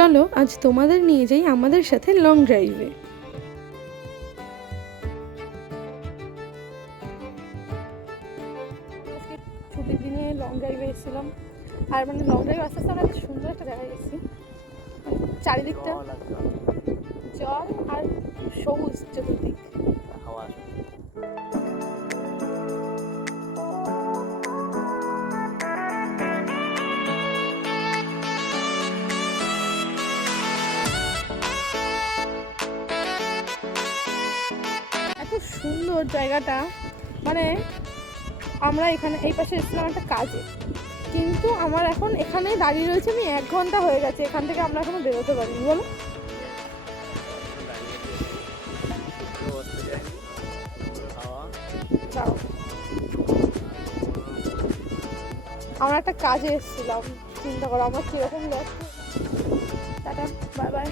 চলো আজ তোমাদের নিয়ে যাই আমাদের সাথে লং ড্রাইভে। ছুটির দিনে লং ড্রাইভে এসেছিলাম, আর মানে লং ড্রাইভ আস্তে আস্তে আমরা সুন্দর একটা জায়গায় গেছি। চারিদিকটা জল আর সবুজ চতুর্দিক। এত সুন্দর জায়গাটা, মানে আমরা এখানে এই পাশে এসেছিলাম একটা কাজে, কিন্তু আমার এখন এখানে দাঁড়িয়ে রয়েছে, আমি 1 ঘন্টা হয়ে গেছে এখান থেকে, আমরা এখনো বেরোতে পারিনি। বলো দাও, আমরা একটা কাজে এসেছিলাম, চিন্তা করো আমার কিরকম লস। Tata, bye bye.